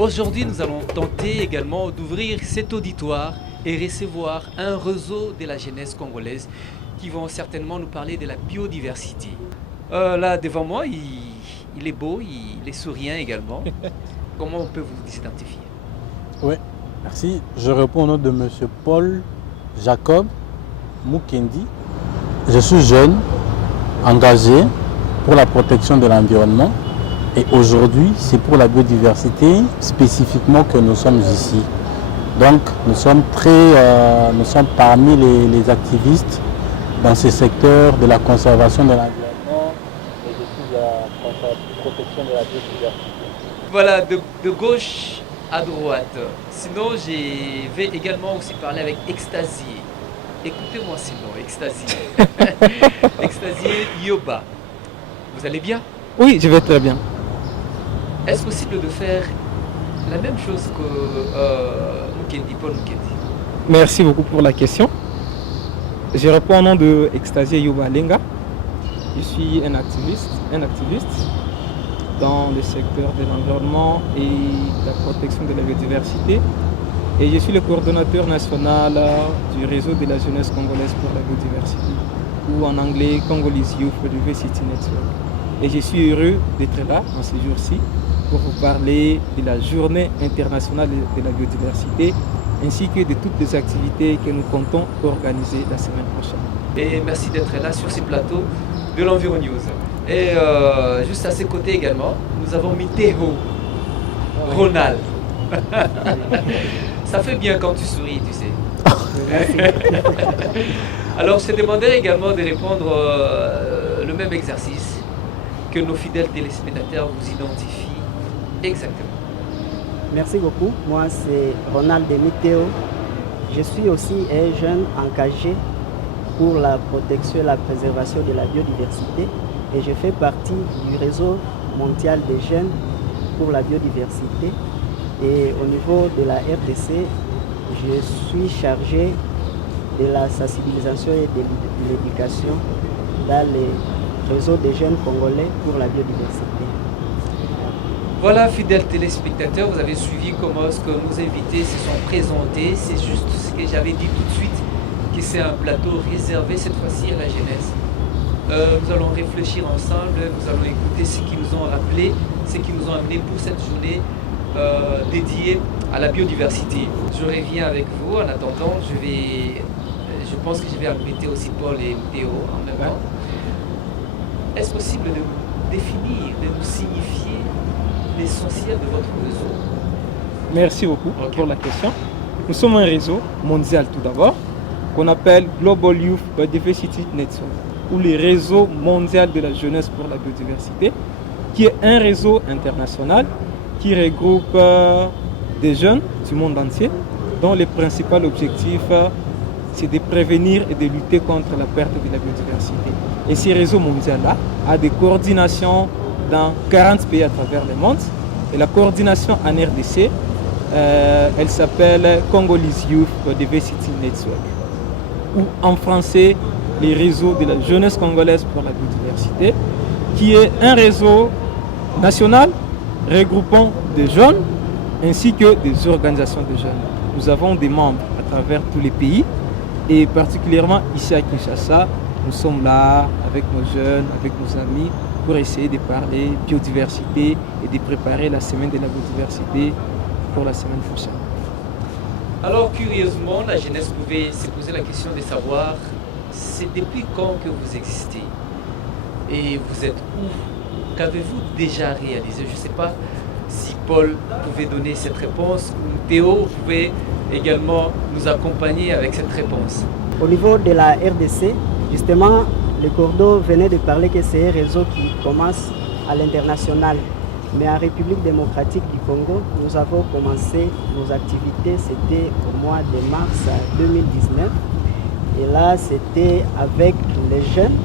Aujourd'hui, nous allons tenter également d'ouvrir cet auditoire et recevoir un réseau de la jeunesse congolaise qui vont certainement nous parler de la biodiversité. Là, devant moi, il est beau, il est souriant également. Comment on peut vous identifier? Oui, merci. Je réponds au nom de M. Paul Jacob Mukendi. Je suis jeune, engagé pour la protection de l'environnement. Et aujourd'hui, c'est pour la biodiversité spécifiquement que nous sommes ici. Donc, nous sommes parmi les activistes dans ce secteur de la conservation de l'environnement et de la protection de la biodiversité. Voilà, de gauche à droite. Sinon, je vais également aussi parler avec Extasié. Écoutez-moi ce nom, Extasié. Extasié Yoba. Vous allez bien? Oui, je vais très bien. Est-ce possible de faire la même chose que Mukendi, Paul Mukendi? Merci beaucoup pour la question. Je réponds au nom de Extasié Yoba Lenga. Je suis un activiste dans le secteur de l'environnement et de la protection de la biodiversité. Et je suis le coordonnateur national du réseau de la jeunesse congolaise pour la biodiversité, ou en anglais Congolese Youth Biodiversity Network. Et je suis heureux d'être là en ce jour-ci pour vous parler de la journée internationale de la biodiversité ainsi que de toutes les activités que nous comptons organiser la semaine prochaine. Et merci d'être là sur ces plateaux de l'Environ News. Et juste à ses côtés également, nous avons Miteo Ronald. Ça fait bien quand tu souris, tu sais. Alors, je te demanderai également de répondre le même exercice, que nos fidèles téléspectateurs vous identifient exactement. Merci beaucoup. Moi, c'est Ronald de Miteo. Je suis aussi un jeune engagé pour la protection et la préservation de la biodiversité et je fais partie du réseau mondial des jeunes pour la biodiversité. Et au niveau de la RDC, je suis chargé de la sensibilisation et de l'éducation dans les réseaux des jeunes congolais pour la biodiversité. Voilà, fidèles téléspectateurs, vous avez suivi comment ce que nos invités se sont présentés. C'est juste ce que j'avais dit tout de suite, que c'est un plateau réservé cette fois-ci à la jeunesse. Nous allons réfléchir ensemble, nous allons écouter ce qu'ils nous ont rappelé, ce qu'ils nous ont amené pour cette journée dédiée à la biodiversité. Je reviens avec vous. En attendant, je pense que je vais inviter aussi Paul et Théo en même temps. Est-ce possible de définir, de nous signifier l'essentiel de votre réseau? Merci beaucoup pour la question. Nous sommes un réseau mondial tout d'abord, qu'on appelle Global Youth Biodiversity Network, ou le réseau mondial de la jeunesse pour la biodiversité, qui est un réseau international qui regroupe des jeunes du monde entier, dont le principal objectif c'est de prévenir et de lutter contre la perte de la biodiversité. Et ce réseau mondial-là a des coordinations dans 40 pays à travers le monde. Et la coordination en RDC, elle s'appelle Congolese Youth Biodiversity Network. Ou en français, les réseaux de la jeunesse congolaise pour la biodiversité, qui est un réseau national regroupant des jeunes ainsi que des organisations de jeunes. Nous avons des membres à travers tous les pays et particulièrement ici à Kinshasa, nous sommes là avec nos jeunes, avec nos amis pour essayer de parler biodiversité et de préparer la semaine de la biodiversité pour la semaine prochaine. Alors curieusement, la jeunesse pouvait se poser la question de savoir c'est depuis quand que vous existez et vous êtes où? Qu'avez-vous déjà réalisé? Je ne sais pas si Paul pouvait donner cette réponse ou Théo pouvait également nous accompagner avec cette réponse. Au niveau de la RDC, justement, le Cordo venait de parler que c'est un réseau qui commence à l'international. Mais en République démocratique du Congo, nous avons commencé nos activités, c'était au mois de mars 2019. Et là, c'était avec les jeunes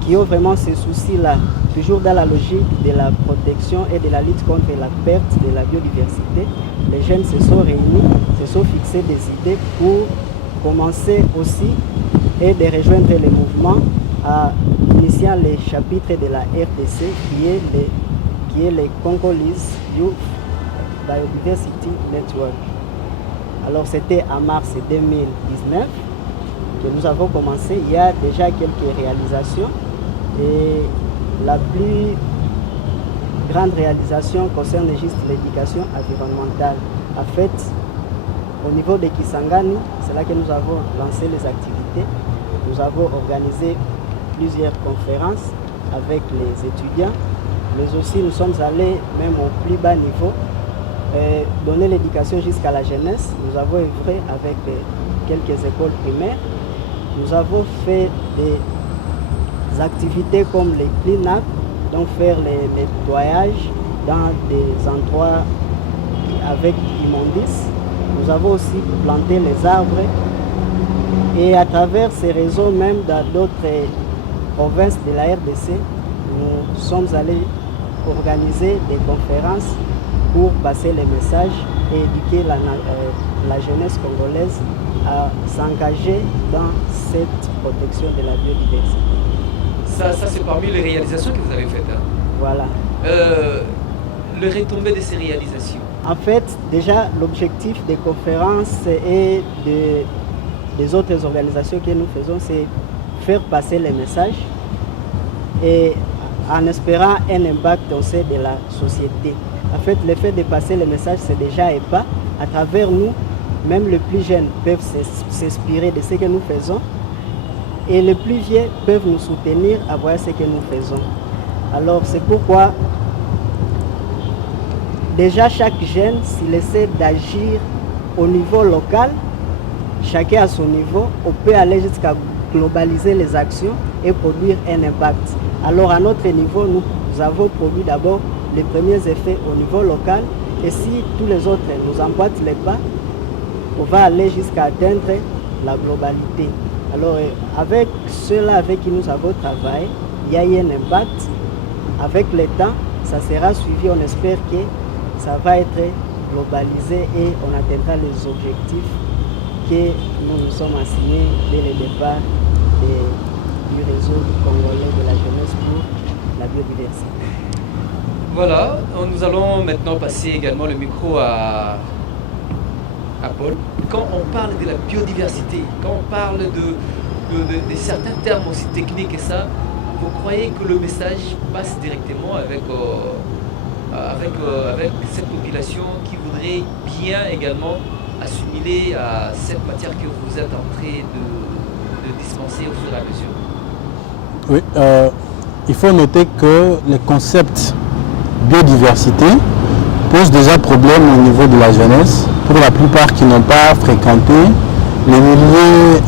qui ont vraiment ce souci-là, toujours dans la logique de la protection et de la lutte contre la perte de la biodiversité. Les jeunes se sont réunis, se sont fixés des idées pour commencer aussi et de rejoindre le mouvement à initiant les chapitres de la RDC qui est les Congolese Youth Biodiversity Network. Alors c'était en mars 2019 que nous avons commencé. Il y a déjà quelques réalisations et la plus grande réalisation concerne juste l'éducation environnementale. En fait, au niveau de Kisangani, c'est là que nous avons lancé les activités. Nous avons organisé plusieurs conférences avec les étudiants, mais aussi nous sommes allés même au plus bas niveau, donner l'éducation jusqu'à la jeunesse. Nous avons œuvré avec quelques écoles primaires. Nous avons fait des activités comme les clean-up, donc faire les nettoyages dans des endroits avec immondices. Nous avons aussi planté les arbres et à travers ces réseaux, même dans d'autres provinces de la RDC, nous sommes allés organiser des conférences pour passer les messages et éduquer la jeunesse congolaise à s'engager dans cette protection de la biodiversité. Ça c'est parmi les réalisations que vous avez faites. Hein. Voilà. Le retombé de ces réalisations. En fait, déjà, l'objectif des conférences et des autres organisations que nous faisons, c'est faire passer les messages et en espérant un impact au sein de la société. En fait, le fait de passer les messages, c'est déjà un pas. À travers nous, même les plus jeunes peuvent s'inspirer de ce que nous faisons et les plus vieux peuvent nous soutenir à voir ce que nous faisons. Alors, c'est pourquoi déjà chaque jeune, s'il essaie d'agir au niveau local, chacun à son niveau, on peut aller jusqu'à globaliser les actions et produire un impact. Alors à notre niveau, nous avons produit d'abord les premiers effets au niveau local et si tous les autres nous emboîtent les pas, on va aller jusqu'à atteindre la globalité. Alors avec ceux-là avec qui nous avons travaillé, il y a eu un impact. Avec le temps, ça sera suivi, on espère que ça va être globalisé et on atteindra les objectifs que nous nous sommes assignés dès le départ du réseau congolais de la jeunesse pour la biodiversité. Voilà, nous allons maintenant passer également le micro à Paul. Quand on parle de la biodiversité, quand on parle de certains termes aussi techniques et ça, vous croyez que le message passe directement avec cette population qui voudrait bien également assimiler à cette matière que vous êtes en train de dispenser au fur et à mesure? Oui, il faut noter que le concept biodiversité pose déjà problème au niveau de la jeunesse, pour la plupart qui n'ont pas fréquenté les milieux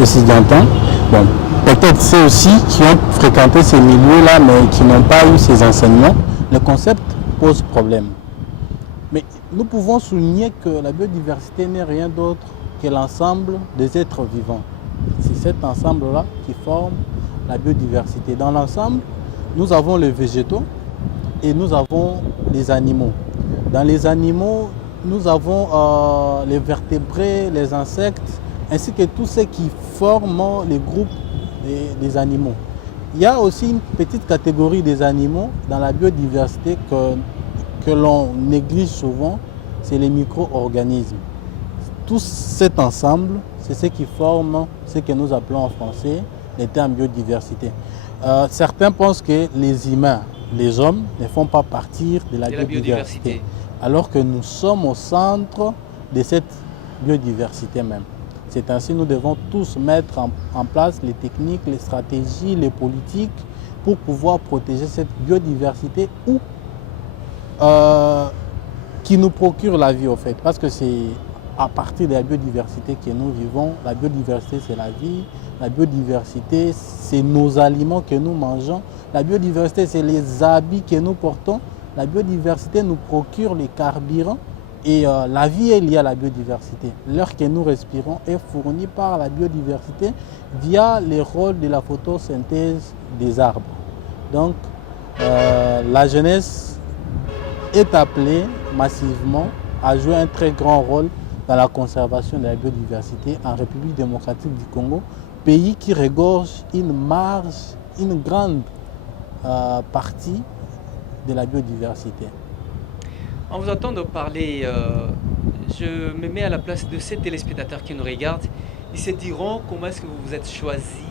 estudiantins. Bon, peut-être ceux aussi qui ont fréquenté ces milieux-là, mais qui n'ont pas eu ces enseignements, le concept pose problème. Mais nous pouvons souligner que la biodiversité n'est rien d'autre que l'ensemble des êtres vivants. C'est cet ensemble-là qui forme la biodiversité. Dans l'ensemble, nous avons les végétaux et nous avons les animaux. Dans les animaux, nous avons les vertébrés, les insectes, ainsi que tous ceux qui forment les groupes des animaux. Il y a aussi une petite catégorie des animaux dans la biodiversité que l'on néglige souvent, c'est les micro-organismes. Tout cet ensemble, c'est ce qui forme ce que nous appelons en français les termes biodiversité. Certains pensent que les humains, les hommes, ne font pas partie de la biodiversité, alors que nous sommes au centre de cette biodiversité même. C'est ainsi que nous devons tous mettre en place les techniques, les stratégies, les politiques pour pouvoir protéger cette biodiversité qui nous procure la vie au fait. Parce que c'est à partir de la biodiversité que nous vivons. La biodiversité, c'est la vie. La biodiversité, c'est nos aliments que nous mangeons. La biodiversité, c'est les habits que nous portons. La biodiversité nous procure les carburants. Et la vie est liée à la biodiversité. L'air que nous respirons est fourni par la biodiversité via les rôles de la photosynthèse des arbres. Donc, la jeunesse est appelée massivement à jouer un très grand rôle dans la conservation de la biodiversité en République démocratique du Congo, pays qui regorge une grande partie de la biodiversité. En vous entendant parler, je me mets à la place de ces téléspectateurs qui nous regardent. Ils se diront comment est-ce que vous vous êtes choisi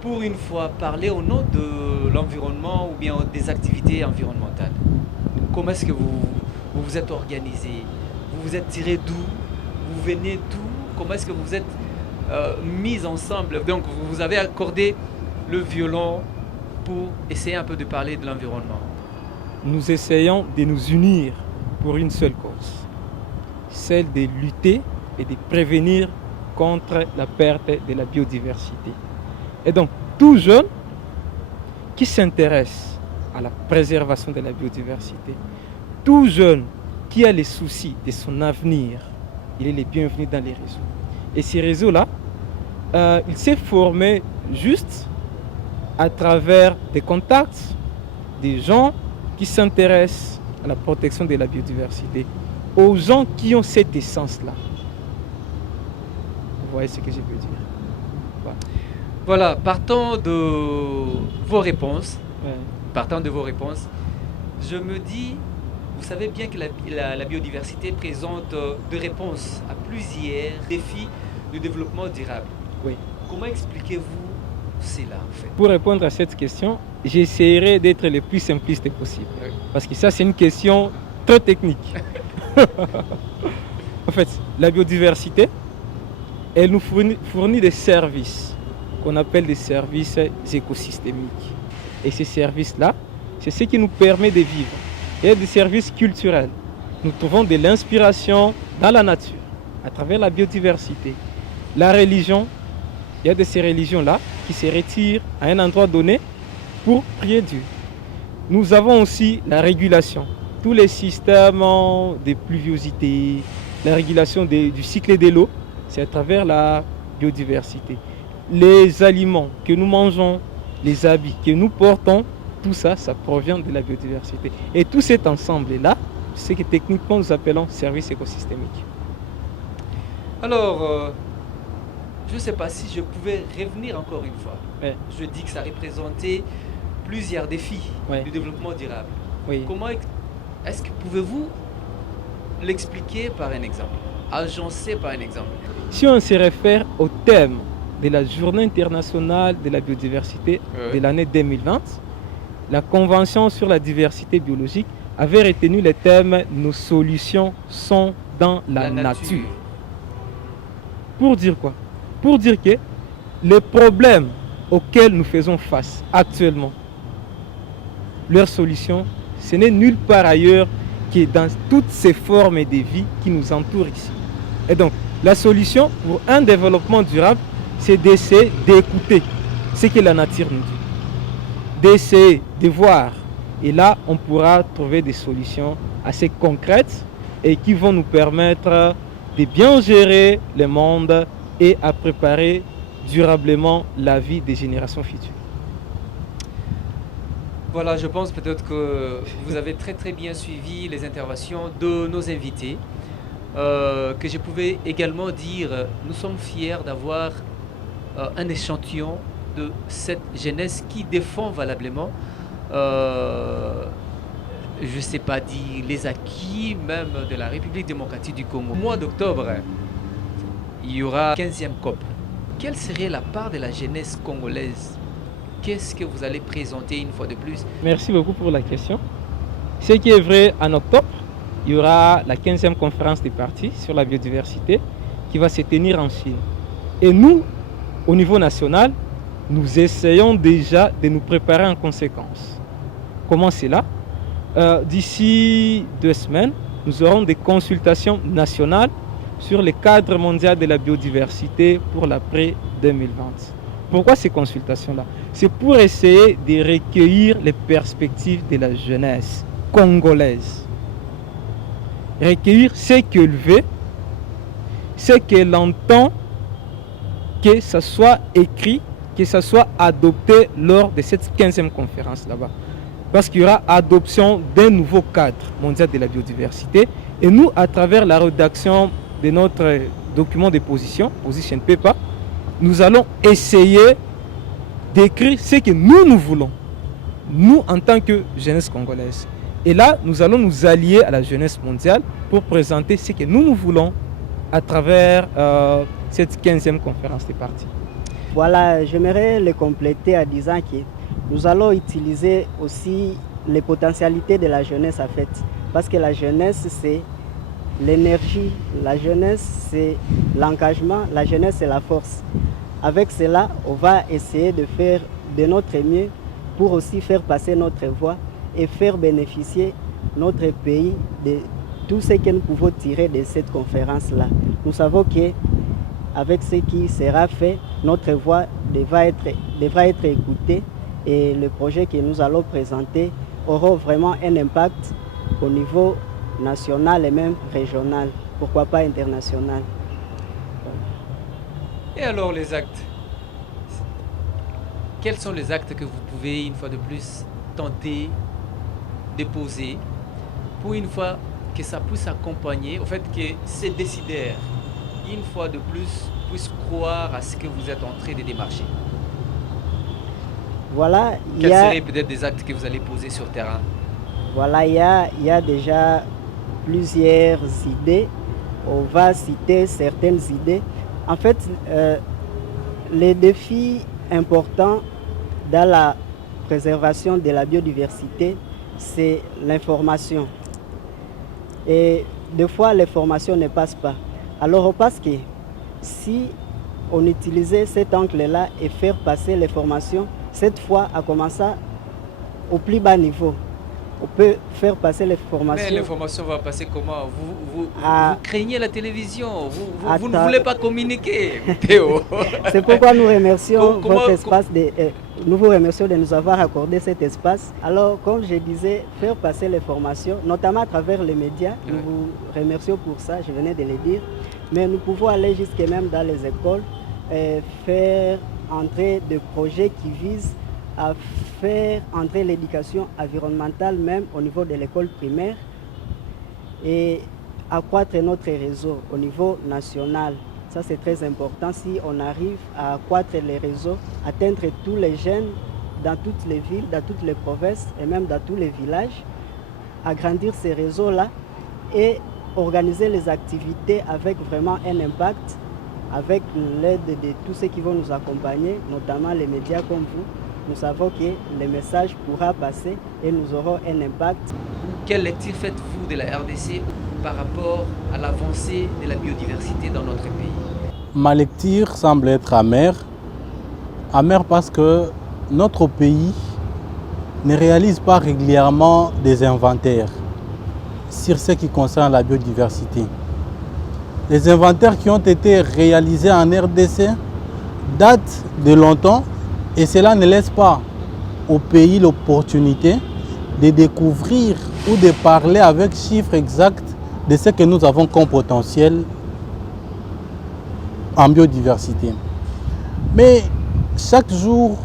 pour une fois parler au nom de l'environnement ou bien des activités environnementales. Comment est-ce que vous vous êtes organisé? Vous vous êtes tiré d'où? Vous venez d'où? Comment est-ce que vous êtes mis ensemble? Donc vous avez accordé le violon pour essayer un peu de parler de l'environnement. Nous essayons de nous unir pour une seule cause, celle de lutter et de prévenir contre la perte de la biodiversité. Et donc, tout jeune qui s'intéresse à la préservation de la biodiversité, tout jeune qui a les soucis de son avenir, il est le bienvenu dans les réseaux. Et ces réseaux-là, il s'est formé juste à travers des contacts, des gens qui s'intéressent à la protection de la biodiversité, aux gens qui ont cette essence-là. Vous voyez ce que je veux dire? Voilà, partant de vos réponses, je me dis, vous savez bien que la biodiversité présente des réponses à plusieurs défis de développement durable. Oui. Comment expliquez-vous cela en fait? Pour répondre à cette question, j'essaierai d'être le plus simpliste possible. Oui. Parce que ça, c'est une question très technique. En fait, la biodiversité, elle nous fournit des services qu'on appelle des services écosystémiques. Et ces services-là, c'est ce qui nous permet de vivre. Il y a des services culturels. Nous trouvons de l'inspiration dans la nature, à travers la biodiversité. La religion, il y a de ces religions-là qui se retirent à un endroit donné pour prier Dieu. Nous avons aussi la régulation. Tous les systèmes de pluviosité, la régulation du cycle de l'eau, c'est à travers la biodiversité. Les aliments que nous mangeons, les habits que nous portons, tout ça, ça provient de la biodiversité. Et tout cet ensemble-là, c'est ce que techniquement nous appelons service écosystémique. Alors, je ne sais pas si je pouvais revenir encore une fois. Ouais. Je dis que ça représentait plusieurs défis du développement durable. Oui. Comment est-ce que pouvez-vous l'expliquer par un exemple, agencer par un exemple? Si on se réfère au thème de la Journée internationale de la biodiversité de l'année 2020, la Convention sur la diversité biologique avait retenu le thème « Nos solutions sont dans la nature ». Pour dire quoi? Pour dire que les problèmes auxquels nous faisons face actuellement, leur solution, ce n'est nulle part ailleurs que dans toutes ces formes de vie qui nous entourent ici. Et donc, la solution pour un développement durable, c'est d'essayer d'écouter ce que la nature nous dit, d'essayer de voir. Et là, on pourra trouver des solutions assez concrètes et qui vont nous permettre de bien gérer le monde et à préparer durablement la vie des générations futures. Voilà, je pense peut-être que vous avez très bien suivi les interventions de nos invités. Que je pouvais également dire, nous sommes fiers d'avoir un échantillon de cette jeunesse qui défend valablement, je ne sais pas dire, les acquis même de la République démocratique du Congo. Au mois d'octobre, il y aura 15e COP. Quelle serait la part de la jeunesse congolaise? Qu'est-ce que vous allez présenter une fois de plus? Merci beaucoup pour la question. Ce qui est vrai, en octobre, il y aura la 15e conférence des partis sur la biodiversité qui va se tenir en Chine. Et nous, au niveau national, nous essayons déjà de nous préparer en conséquence. Comment c'est là? D'ici 2 semaines, nous aurons des consultations nationales sur le cadre mondial de la biodiversité pour l'après 2020. Pourquoi ces consultations-là? C'est pour essayer de recueillir les perspectives de la jeunesse congolaise. Recueillir ce qu'elle veut, ce qu'elle entend, que ça soit écrit, que ça soit adopté lors de cette 15e conférence là-bas. Parce qu'il y aura adoption d'un nouveau cadre mondial de la biodiversité. Et nous, à travers la rédaction de notre document de position paper, nous allons essayer d'écrire ce que nous voulons, nous en tant que jeunesse congolaise. Et là, nous allons nous allier à la jeunesse mondiale pour présenter ce que nous voulons à travers cette 15e conférence des partis. Voilà, j'aimerais le compléter en disant que nous allons utiliser aussi les potentialités de la jeunesse en fait. Parce que la jeunesse, c'est l'énergie, la jeunesse, c'est l'engagement, la jeunesse, c'est la force. Avec cela, on va essayer de faire de notre mieux pour aussi faire passer notre voix et faire bénéficier notre pays de tout ce que nous pouvons tirer de cette conférence-là. Nous savons qu'avec ce qui sera fait, notre voix devra être écoutée et le projet que nous allons présenter aura vraiment un impact au niveau national et même régional, pourquoi pas international. Et alors les actes? Quels sont les actes que vous pouvez une fois de plus tenter, déposer, pour une fois que ça puisse accompagner, au fait que ces décideurs, une fois de plus, puissent croire à ce que vous êtes en train de démarcher? Voilà, quels seraient peut-être des actes que vous allez poser sur terrain? Voilà, il y a déjà plusieurs idées. On va citer certaines idées. En fait, les défis importants dans la préservation de la biodiversité, c'est l'information. Et des fois, l'information ne passe pas. Alors, on pense que si on utilisait cet angle-là et faire passer l'information, cette fois, à commencer au plus bas niveau, on peut faire passer l'information. Mais l'information va passer comment? Vous craignez la télévision, vous ne voulez pas communiquer, Théo. C'est pourquoi nous remercions votre espace, nous vous remercions de nous avoir accordé cet espace. Alors, comme je disais, faire passer l'information, notamment à travers les médias, nous vous remercions pour ça, je venais de le dire. Mais nous pouvons aller jusqu'à même dans les écoles, faire entrer des projets qui visent à faire entrer l'éducation environnementale même au niveau de l'école primaire et accroître notre réseau au niveau national. Ça, c'est très important. Si on arrive à accroître les réseaux, atteindre tous les jeunes dans toutes les villes, dans toutes les provinces et même dans tous les villages, agrandir ces réseaux-là et organiser les activités avec vraiment un impact, avec l'aide de tous ceux qui vont nous accompagner, notamment les médias comme vous. Nous savons que le message pourra passer et nous aurons un impact. Quelle lecture faites-vous de la RDC par rapport à l'avancée de la biodiversité dans notre pays? Ma lecture semble être amère. Amère parce que notre pays ne réalise pas régulièrement des inventaires sur ce qui concerne la biodiversité. Les inventaires qui ont été réalisés en RDC datent de longtemps. Et cela ne laisse pas au pays l'opportunité de découvrir ou de parler avec chiffres exacts de ce que nous avons comme potentiel en biodiversité. Mais chaque jour,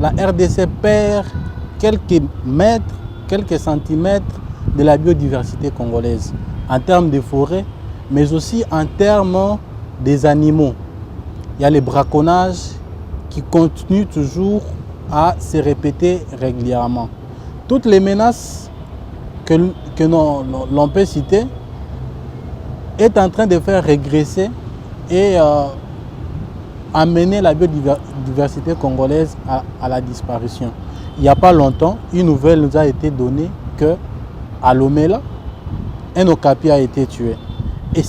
la RDC perd quelques mètres, quelques centimètres de la biodiversité congolaise en termes de forêts, mais aussi en termes des animaux. Il y a les braconnages qui continue toujours à se répéter régulièrement. Toutes les menaces que l'on peut citer est en train de faire régresser et amener la biodiversité congolaise à la disparition. Il n'y a pas longtemps, une nouvelle nous a été donnée qu'à Lomela, un okapi a été tué. Et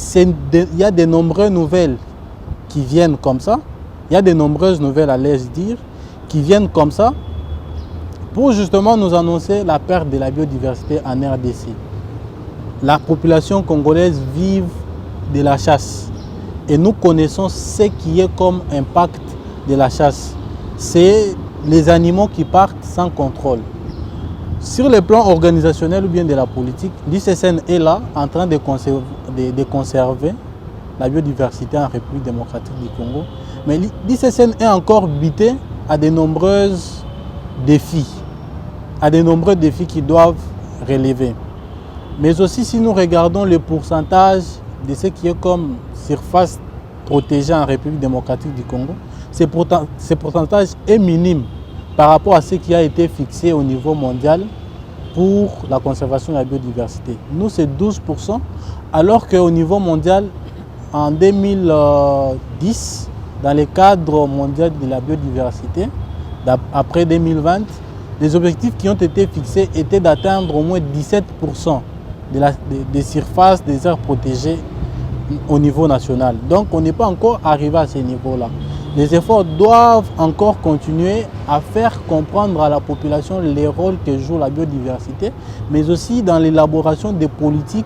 il y a de nombreuses nouvelles qui viennent comme ça. Il y a de nombreuses nouvelles, à l'aise dire, qui viennent comme ça pour justement nous annoncer la perte de la biodiversité en RDC. La population congolaise vit de la chasse et nous connaissons ce qui est comme impact de la chasse. C'est les animaux qui partent sans contrôle. Sur le plan organisationnel ou bien de la politique, l'ICCN est là en train de conserver la biodiversité en République démocratique du Congo. Mais l'ICCN est encore buté à de nombreux défis qui doivent relever. Mais aussi si nous regardons le pourcentage de ce qui est comme surface protégée en République démocratique du Congo, ce pourcentage est minime par rapport à ce qui a été fixé au niveau mondial pour la conservation de la biodiversité. Nous, c'est 12%, alors qu'au niveau mondial, en 2010, dans le cadre mondial de la biodiversité, après 2020, les objectifs qui ont été fixés étaient d'atteindre au moins 17% des surfaces des aires protégées au niveau national. Donc, on n'est pas encore arrivé à ce niveau-là. Les efforts doivent encore continuer à faire comprendre à la population les rôles que joue la biodiversité, mais aussi dans l'élaboration des politiques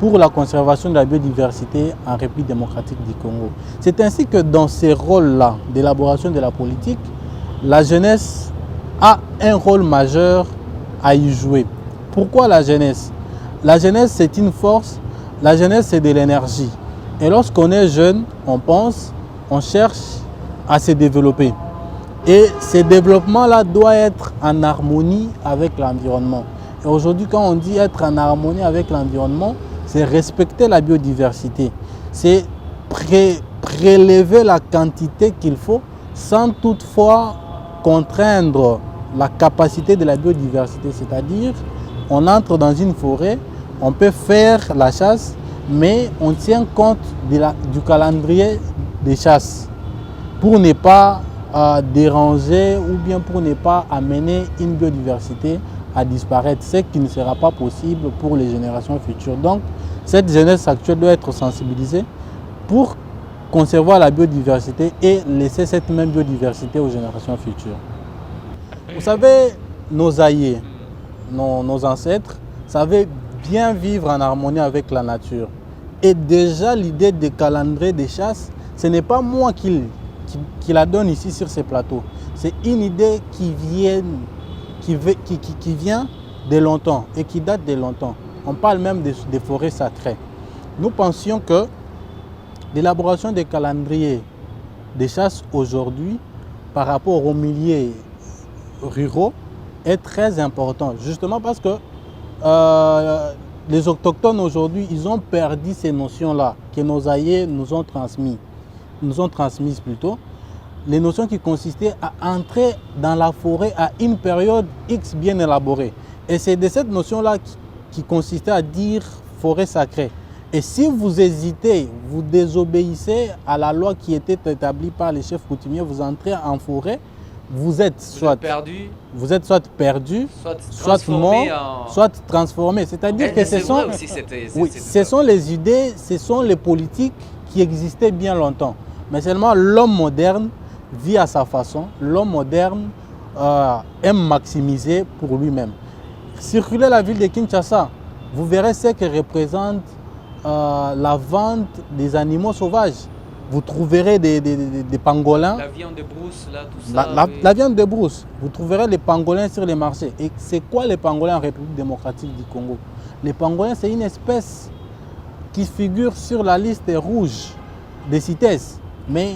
pour la conservation de la biodiversité en République démocratique du Congo. C'est ainsi que dans ces rôles-là d'élaboration de la politique, la jeunesse a un rôle majeur à y jouer. Pourquoi la jeunesse? La jeunesse, c'est une force, la jeunesse, c'est de l'énergie. Et lorsqu'on est jeune, on pense, on cherche à se développer. Et ce développement-là doit être en harmonie avec l'environnement. Et aujourd'hui, quand on dit être en harmonie avec l'environnement, c'est respecter la biodiversité. C'est prélever la quantité qu'il faut sans toutefois contraindre la capacité de la biodiversité. C'est-à-dire, on entre dans une forêt, on peut faire la chasse, mais on tient compte du calendrier des chasses pour ne pas déranger ou bien pour ne pas amener une biodiversité à disparaître, ce qui ne sera pas possible pour les générations futures. Donc, cette jeunesse actuelle doit être sensibilisée pour conserver la biodiversité et laisser cette même biodiversité aux générations futures. Vous savez, nos aïeux, nos ancêtres, savaient bien vivre en harmonie avec la nature. Et déjà, l'idée de calendrier des chasses, ce n'est pas moi qui la donne ici sur ces plateaux. C'est une idée qui vient de longtemps et qui date de longtemps. On parle même des forêts sacrées. Nous pensions que l'élaboration des calendriers des chasses aujourd'hui par rapport aux milieux ruraux est très important. Justement parce que les autochtones aujourd'hui, ils ont perdu ces notions-là que nos aïeux nous ont transmises plutôt. Les notions qui consistaient à entrer dans la forêt à une période X bien élaborée. Et c'est de cette notion-là qui consistait à dire forêt sacrée. Et si vous hésitez, vous désobéissez à la loi qui était établie par les chefs coutumiers, vous entrez en forêt, vous êtes soit perdu, soit mort, soit transformé. C'est-à-dire que ce sont les idées, ce sont les politiques qui existaient bien longtemps. Mais seulement l'homme moderne vit à sa façon. L'homme moderne aime maximiser pour lui-même. Circulez la ville de Kinshasa, vous verrez ce que représente la vente des animaux sauvages. Vous trouverez des pangolins. La viande de brousse, là, tout ça. La viande de brousse. Vous trouverez les pangolins sur les marchés. Et c'est quoi les pangolins en République démocratique du Congo? Les pangolins, c'est une espèce qui figure sur la liste rouge des CITES. Mais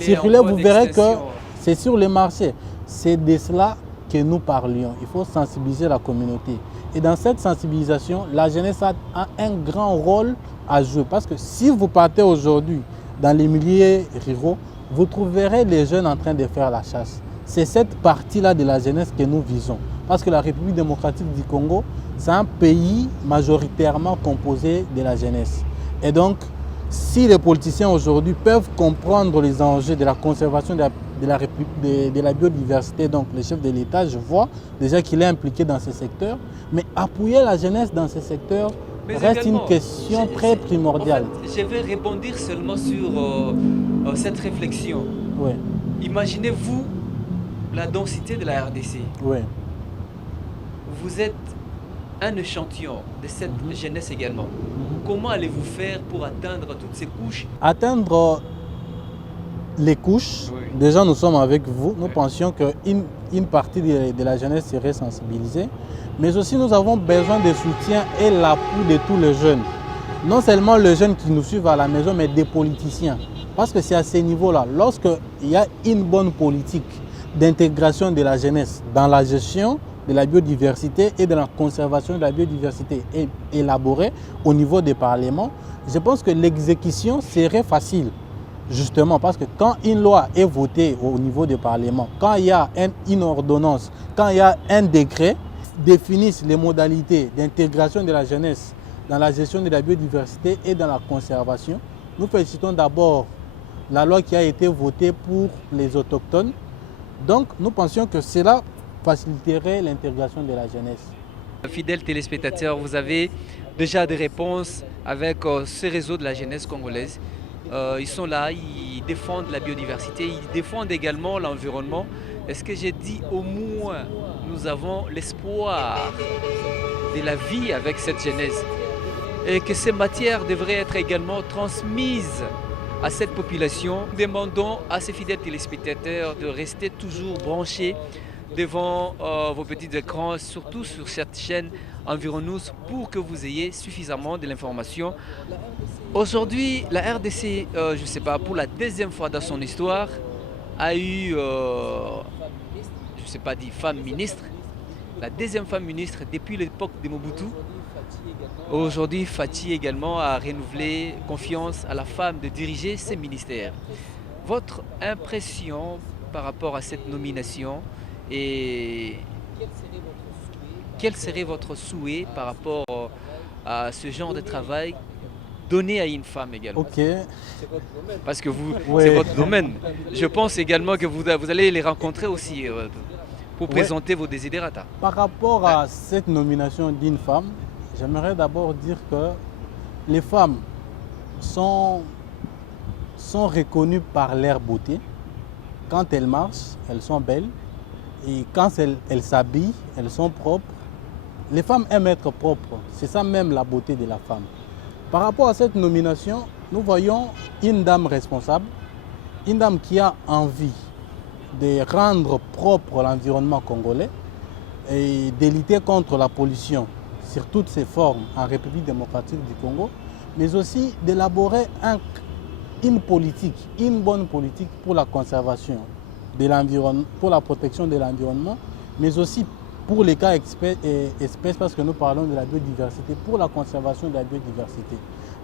circulez, vous verrez que c'est sur les marchés. C'est de cela que nous parlions. Il faut sensibiliser la communauté. Et dans cette sensibilisation, la jeunesse a un grand rôle à jouer. Parce que si vous partez aujourd'hui dans les milieux ruraux, vous trouverez les jeunes en train de faire la chasse. C'est cette partie-là de la jeunesse que nous visons. Parce que la République démocratique du Congo, c'est un pays majoritairement composé de la jeunesse. Et donc, si les politiciens aujourd'hui peuvent comprendre les enjeux de la conservation de la biodiversité, donc le chef de l'État, je vois déjà qu'il est impliqué dans ce secteur, mais appuyer la jeunesse dans ce secteur reste une question très primordiale. En fait, je vais répondre seulement sur cette réflexion. Oui. Imaginez-vous la densité de la RDC. Oui. Vous êtes un échantillon de cette jeunesse également. Comment allez-vous faire pour atteindre toutes ces couches? Atteindre les couches, oui. Déjà nous sommes avec vous, nous pensions qu'une partie de la jeunesse serait sensibilisée, mais aussi nous avons besoin de soutien et l'appui de tous les jeunes. Non seulement les jeunes qui nous suivent à la maison, mais des politiciens. Parce que c'est à ce niveau-là, lorsqu'il y a une bonne politique d'intégration de la jeunesse dans la gestion de la biodiversité et de la conservation de la biodiversité élaborée au niveau des parlements, je pense que l'exécution serait facile. Justement parce que quand une loi est votée au niveau du Parlement, quand il y a une ordonnance, quand il y a un décret, définissent les modalités d'intégration de la jeunesse dans la gestion de la biodiversité et dans la conservation. Nous félicitons d'abord la loi qui a été votée pour les autochtones. Donc nous pensions que cela faciliterait l'intégration de la jeunesse. Fidèles téléspectateurs, vous avez déjà des réponses avec ce réseau de la jeunesse congolaise. Ils sont là, ils défendent la biodiversité, ils défendent également l'environnement. Est-ce que j'ai dit au moins nous avons l'espoir de la vie avec cette jeunesse et que ces matières devraient être également transmises à cette population. Nous demandons à ces fidèles téléspectateurs de rester toujours branchés devant vos petits écrans, surtout sur cette chaîne Environ-nous, pour que vous ayez suffisamment de l'information. Aujourd'hui, la RDC, je ne sais pas, pour la deuxième fois dans son histoire, a eu, je ne sais pas, dit femme ministre, la deuxième femme ministre depuis l'époque de Mobutu. Aujourd'hui, Fati également a renouvelé confiance à la femme de diriger ses ministères. Votre impression par rapport à cette nomination et quel serait votre souhait par rapport à ce genre de travail donné à une femme également? Ok. Parce que vous, Ouais. c'est votre domaine. Je pense également que vous allez les rencontrer aussi pour présenter vos desiderata. Par rapport à cette nomination d'une femme, j'aimerais d'abord dire que les femmes sont reconnues par leur beauté. Quand elles marchent, elles sont belles. Et quand elles s'habillent, elles sont propres. Les femmes aiment être propres. C'est ça même la beauté de la femme. Par rapport à cette nomination, nous voyons une dame responsable, une dame qui a envie de rendre propre l'environnement congolais et de lutter contre la pollution sur toutes ses formes en République démocratique du Congo, mais aussi d'élaborer une politique, une bonne politique pour la conservation de l'environnement, pour la protection de l'environnement, mais aussi pour les cas espèces, parce que nous parlons de la biodiversité, pour la conservation de la biodiversité.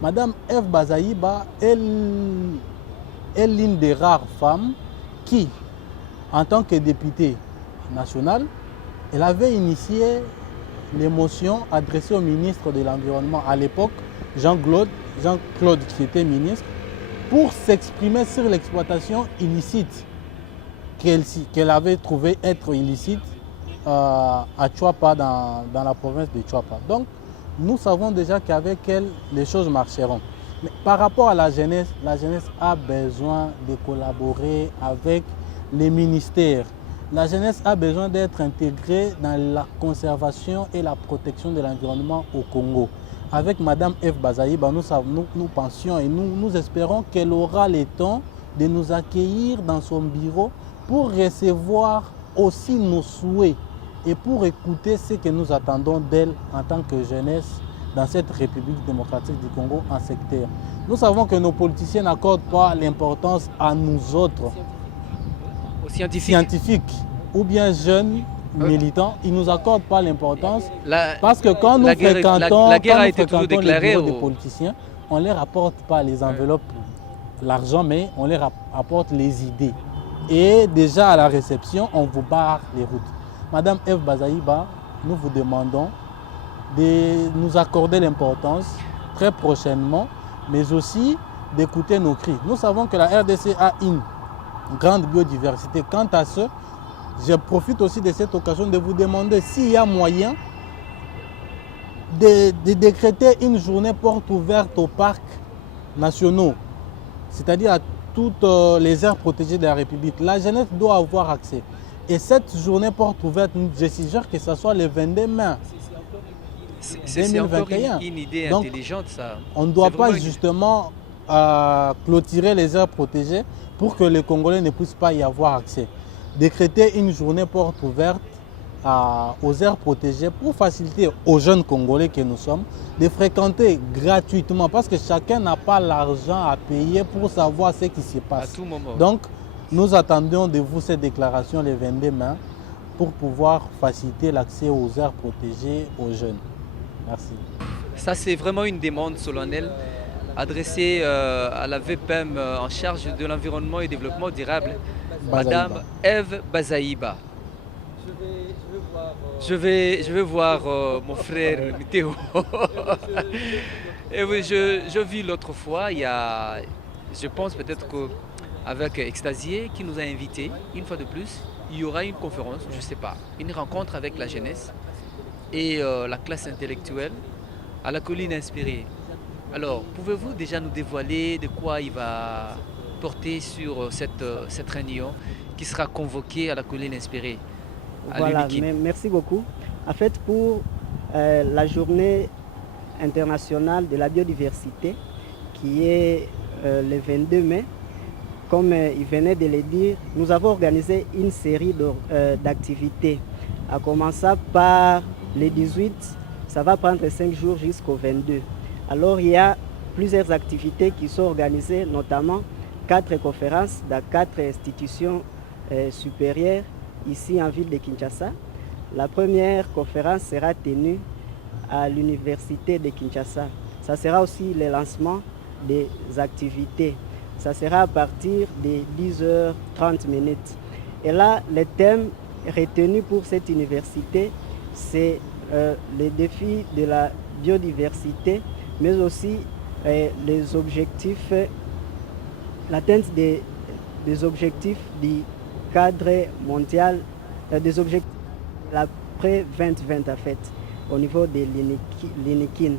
Madame Eve Bazaïba est l'une des rares femmes qui, en tant que députée nationale, elle avait initié les motions adressées au ministre de l'Environnement à l'époque, Jean-Claude qui était ministre, pour s'exprimer sur l'exploitation illicite qu'elle avait trouvé être illicite à Tchouapa, dans la province de Tchouapa. Donc, nous savons déjà qu'avec elle, les choses marcheront. Mais par rapport à la jeunesse a besoin de collaborer avec les ministères. La jeunesse a besoin d'être intégrée dans la conservation et la protection de l'environnement au Congo. Avec Mme Eve Bazaïba, nous pensions et nous espérons qu'elle aura le temps de nous accueillir dans son bureau pour recevoir aussi nos souhaits et pour écouter ce que nous attendons d'elle en tant que jeunesse dans cette République démocratique du Congo en secteur. Nous savons que nos politiciens n'accordent pas l'importance à nous autres, Aux scientifiques. ou bien jeunes militants, ils ne nous accordent pas l'importance La- parce que quand nous la guerre- fréquentons, la guerre quand a nous été toujours fréquentons les déclarée bureaux au- des politiciens, on ne leur apporte pas les enveloppes, l'argent, mais on leur apporte les idées. Et déjà à la réception, on vous barre les routes. Madame Eve Bazaïba, nous vous demandons de nous accorder l'importance très prochainement, mais aussi d'écouter nos cris. Nous savons que la RDC a une grande biodiversité. Quant à ce, je profite aussi de cette occasion de vous demander s'il y a moyen de décréter une journée porte ouverte aux parcs nationaux, c'est-à-dire à toutes les aires protégées de la République. La jeunesse doit avoir accès. Et cette journée porte ouverte, je suggère que ce soit le 22 mai. C'est encore 2021. une idée Donc, intelligente, ça. On ne doit C'est pas vraiment une- justement clôturer les aires protégées pour que les Congolais ne puissent pas y avoir accès. Décréter une journée porte ouverte aux aires protégées pour faciliter aux jeunes Congolais que nous sommes de fréquenter gratuitement parce que chacun n'a pas l'argent à payer pour savoir ce qui se À passe. tout moment. Donc, nous attendions de vous cette déclaration le 22 mai pour pouvoir faciliter l'accès aux aires protégées aux jeunes. Merci. Ça, c'est vraiment une demande solennelle adressée à la VPM en charge de l'environnement et développement durable, Bazaïba. Madame Eve Bazaïba. Je vais Je vais voir mon frère Théo. Et oui, je vis l'autre fois, je pense peut-être qu'avec Extasier qui nous a invités, une fois de plus, il y aura une conférence, je ne sais pas, une rencontre avec la jeunesse et la classe intellectuelle à la colline inspirée. Alors, pouvez-vous déjà nous dévoiler de quoi il va porter sur cette réunion qui sera convoquée à la colline inspirée à Voilà, l'UNIKIN? merci beaucoup. En fait, pour la journée internationale de la biodiversité, qui est le 22 mai, comme il venait de le dire, nous avons organisé une série d'activités, à commencer par le 18, ça va prendre 5 jours jusqu'au 22. Alors il y a plusieurs activités qui sont organisées, notamment 4 conférences dans 4 institutions supérieures ici en ville de Kinshasa. La première conférence sera tenue à l'université de Kinshasa. Ça sera aussi le lancement des activités. Ça sera à partir de 10h30. Et là, le thème retenu pour cette université, c'est les défis de la biodiversité, mais aussi les objectifs, l'atteinte des objectifs du cadre mondial, des objectifs après 2020 en fait, au niveau de l'UNIKIN.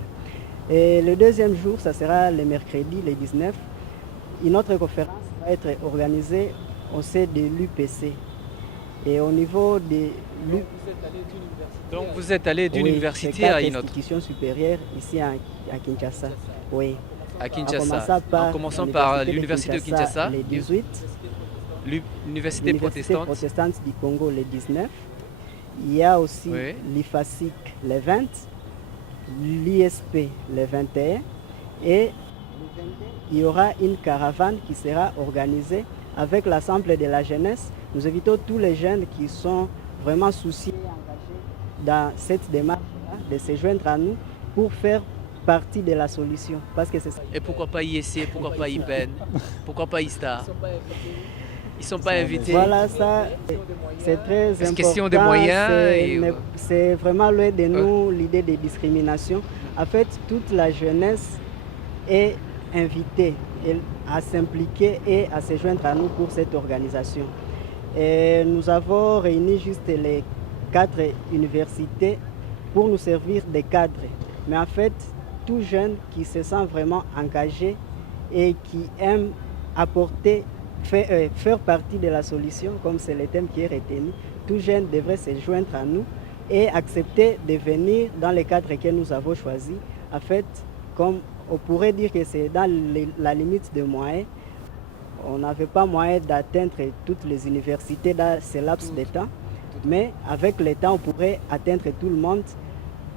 Et le deuxième jour, ça sera le mercredi, le 19. Une autre conférence va être organisée au sein de l'UPC. Et au niveau de l'UPC. Donc vous êtes allé d'une université à une autre? Institution supérieure ici à Kinshasa. Oui. À Kinshasa. En commençant par l'université de Kinshasa, le 18. L'université protestante du Congo le 19. Il y a aussi oui. l'IFASIC le 20, l'ISP le 21 et il y aura une caravane qui sera organisée avec l'Assemblée de la jeunesse. Nous invitons tous les jeunes qui sont vraiment soucieux et engagés dans cette démarche-là de se joindre à nous pour faire partie de la solution. Parce que c'est ça. Et pourquoi pas IEC, pourquoi pas IPEN, pourquoi pas ISTA? Ils ne sont pas invités. Voilà, ça, c'est très important. C'est question de moyens. C'est vraiment loin de nous l'idée de discrimination. En fait, toute la jeunesse est invitée à s'impliquer et à se joindre à nous pour cette organisation. Et nous avons réuni juste les 4 universités pour nous servir de cadres. Mais en fait, tout jeune qui se sent vraiment engagé et qui aime apporter faire partie de la solution, comme c'est le thème qui est retenu, tout jeune devrait se joindre à nous et accepter de venir dans le cadre que nous avons choisi. En fait, comme on pourrait dire que c'est dans la limite de moyens, on n'avait pas moyen d'atteindre toutes les universités dans ce laps de temps, mais avec le temps, on pourrait atteindre tout le monde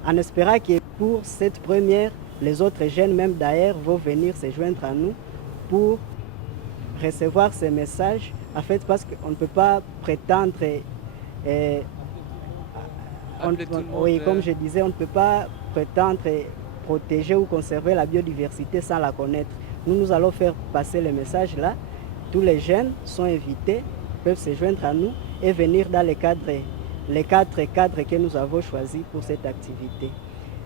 en espérant que pour cette première, les autres jeunes, même d'ailleurs, vont venir se joindre à nous pour recevoir ces messages, en fait, parce qu'on ne peut pas prétendre, oui, comme je disais, on ne peut pas prétendre protéger ou conserver la biodiversité sans la connaître. Nous allons faire passer le message là. Tous les jeunes sont invités, peuvent se joindre à nous et venir dans les 4 cadres que nous avons choisis pour cette activité.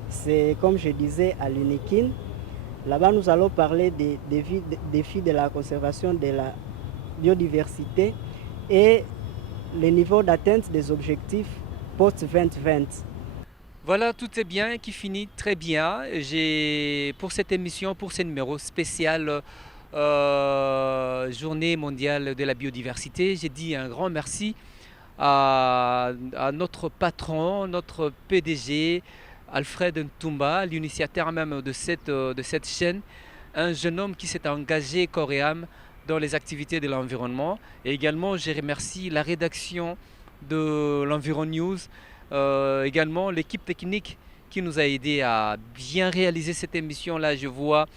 C'est comme je disais à l'UNIKIN. Là-bas, nous allons parler des défis de la conservation de la biodiversité et les niveaux d'atteinte des objectifs post-2020. Voilà, tout est bien, qui finit très bien. Pour cette émission, pour ce numéro spécial Journée mondiale de la biodiversité, j'ai dit un grand merci à notre patron, notre PDG, Alfred Ntumba, l'initiateur même de cette chaîne, un jeune homme qui s'est engagé corps et âme dans les activités de l'environnement. Et également, je remercie la rédaction de l'Environ News, également l'équipe technique qui nous a aidé à bien réaliser cette émission-là. Je vois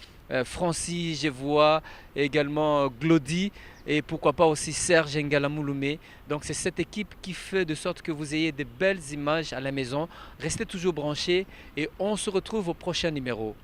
Francis, je vois également Glody et pourquoi pas aussi Serge Ngalamouloumé. Donc c'est cette équipe qui fait de sorte que vous ayez de belles images à la maison. Restez toujours branchés et on se retrouve au prochain numéro.